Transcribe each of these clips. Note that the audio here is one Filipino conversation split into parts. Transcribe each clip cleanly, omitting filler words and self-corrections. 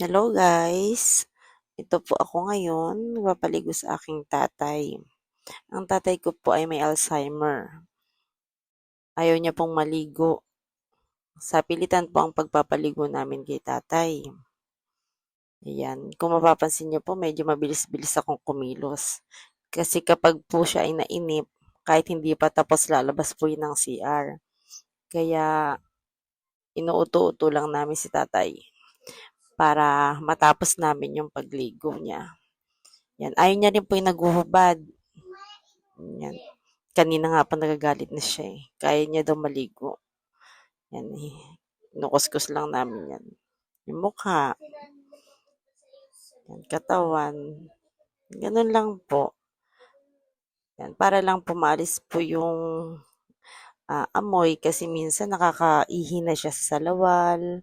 Hello guys, ito po ako ngayon, magpapaligo sa aking tatay. Ang tatay ko po ay may Alzheimer. Ayaw niya pong maligo. Sa pilitan po ang pagpapaligo namin kay tatay. Ayan, kung mapapansin niyo po, medyo mabilis-bilis akong kumilos. Kasi kapag po siya ay nainip, kahit hindi pa tapos lalabas po yun ng CR. Kaya inuuto-uto lang namin si tatay para matapos namin yung pagligo niya. Yan, ayaw niya rin po yung naghuhubad. Yan. Kanina nga pa nagagalit na siya eh. Kaya niya daw maligo. Yan eh. Nukuskus lang namin yan. Yung mukha, yan, katawan. Ganun lang po. Yan, para lang pumalis po yung amoy kasi minsan nakakaihi na siya sa salawal.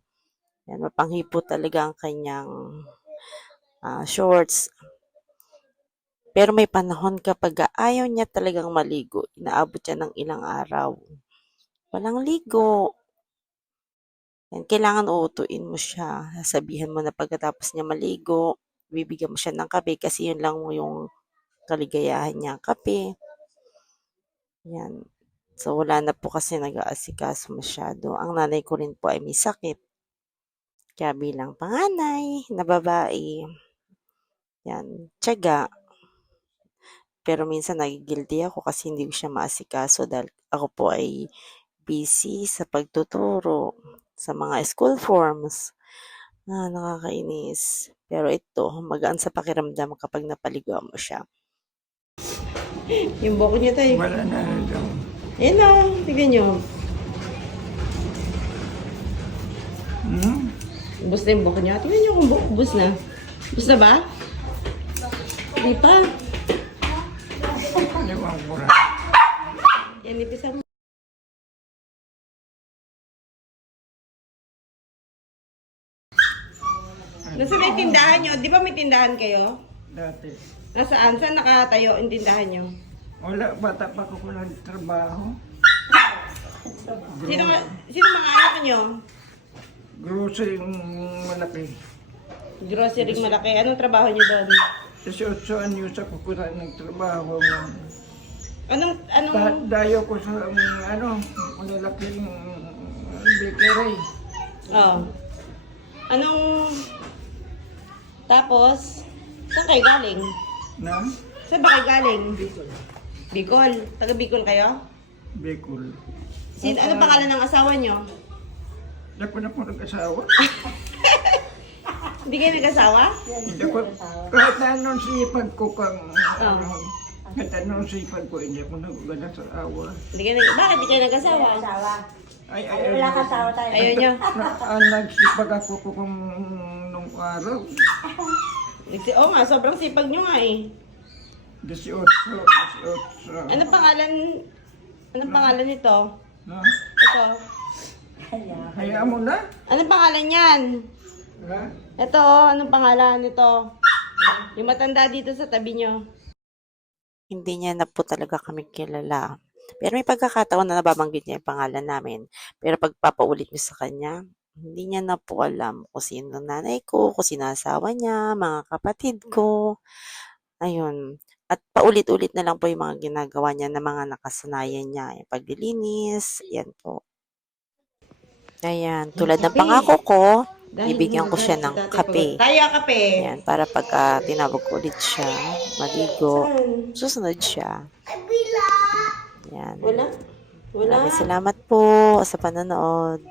Yan, mapanghi po talaga ang kanyang shorts. Pero may panahon kapag ayaw niya talagang maligo, inaabot siya ng ilang araw. Walang ligo. Yan, kailangan uutuin mo siya. Sasabihan mo na pagkatapos niya maligo, bibigyan mo siya ng kape kasi yun lang yung kaligayahan niya, kape. Yan. So, wala na po kasi nag-aasikaso masyado. Ang nanay ko rin po ay may sakit. Kaya bilang panganay na babae, yan, tiyaga. Pero minsan nagigilty ako kasi hindi ko siya maasikaso dahil ako po ay busy sa pagtuturo sa mga school forms. Nakakainis. Pero ito, magaan sa pakiramdam kapag napaligoan mo siya. Yung buhok niya tayo. Wala na daw. Ayan na, tignan nyo. Ubus na yung buhok niya. Tignan nyo kung ubus na. Ubus na ba? Hindi pa. Ewan ko na. Yan, ipisa mo. Nasaan may tindahan nyo? Di ba may tindahan kayo? Dati. Nasaan? Saan nakatayo yung tindahan nyo? Wala, bata pa ko trabaho. Sino mga anak nyo? Grocery yung malaki. Grocery malaki. Anong trabaho nyo doon? 18 anyos ako ko na nagtrabaho. Anong... Dayo ko sa malalaking bakery. Oh. Anong... Tapos, saan kayo galing? Na? Saan ba kayo galing? Bicol. Taga Bicol kayo? Bicol. Ano pangalan ng asawa nyo? Hindi ko na po nag-asawa. Hindi kayo nag-asawa? Hindi ko, kahit na anong sipag ko kahit anong sipag ko, hindi ako nag-asawa. Bakit hindi kayo nag-asawa? Ay, Wala kang tawa tayo. Ayaw nyo? Nagsipag ako kung nung araw. Oo nga, sobrang sipag nyo nga eh. 18. Anong pangalan nito? No? Ito. Hayaan mo na. Anong pangalan yan? Ha? Ito, anong pangalan nito? Yung matanda dito sa tabi nyo. Hindi niya na po talaga kami kilala. Pero may pagkakataon na nababanggit niya yung pangalan namin. Pero pag papaulit niyo sa kanya, hindi niya na po alam kung sino nanay ko, kung sino asawa niya, mga kapatid ko. Ayun. At paulit-ulit na lang po yung mga ginagawa niya na mga nakasanayan niya. Yung paglilinis, yan po. Ayan, tulad ng pangako ko, bibigyan ko siya ng kape. Tayo kape. Ayan, para pag tinawag ko ulit siya, maligo, susunod siya. Ayan. Wala? Maraming salamat po sa panonood.